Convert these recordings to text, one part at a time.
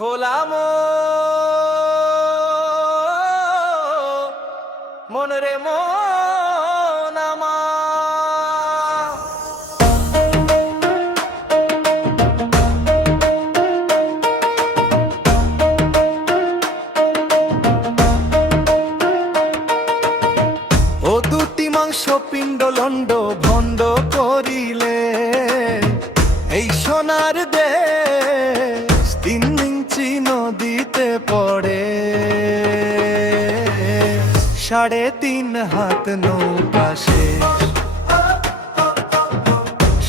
হলাম মন রে মন আমার। ও দুটি মাংস পিণ্ড লন্ড ভণ্ড করিলে এই সোনার দেশ 3 ইঞ্চি নদীতে পড়ে। 3.5 হাত নৌকা শেষ,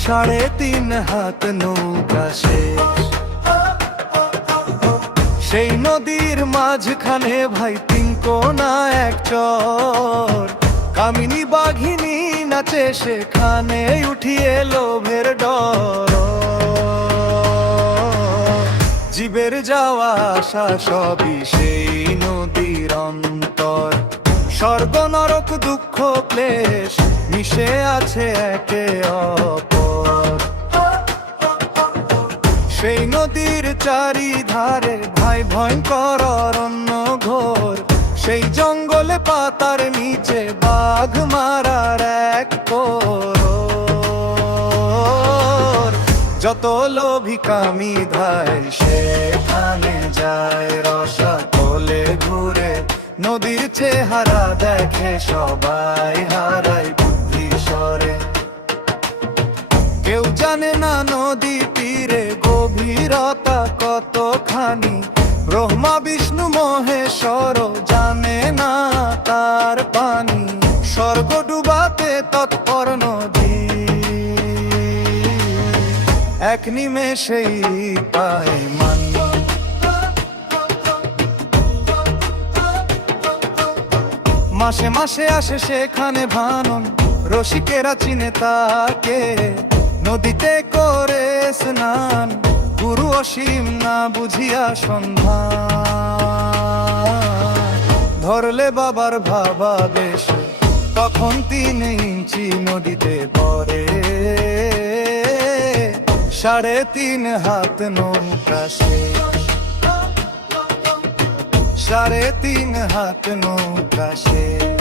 3.5 হাত নৌকা শেষ। সেই নদীর মাঝখানে ভাই 3 কোনা এক চর, কামিনী বাঘিনী নাচে সেখানে উঠিয়ে লোভের ডর। জীবের যাওয়া আসা সবই সেই নদীর অন্তর, স্বর্গ নরক দুঃখ ক্লেশ মিশে আছে একে অপর। সেই নদীর চারিধারে ভাই ভয়ঙ্কর অরণ্য ঘোর, সেই জঙ্গলে পাতার নিচে বাঘ মারার এক কোর। যত লোভী কামি ধায় সেখানে যায়, রসা কোলে ঘুরে নদীর চেহারা দেখে সবাই হারায় বুদ্ধি সরে। কেউ জানে না নদী তীরে গভীরতা কতখানি, ব্রহ্মা বিষ্ণু মহেশ্বর জানে না তার পানি। স্বর্গ ডুবাতে তৎপর নদী এক নিমেষেই পায় মানি। মাসে মাসে আসে সেখানে ভানন, রসিকেরা চিনে তাকে নদীতে করে স্নান। গুরু অসীম না বুঝিয়া সন্ধান, ধরলে বাবার ভাবা বেশ তখন 3 ইঞ্চি নদীতে পড়ে। 3.5 হাত নৌকা শেষ, 3.5 হাত নৌকা শেষ।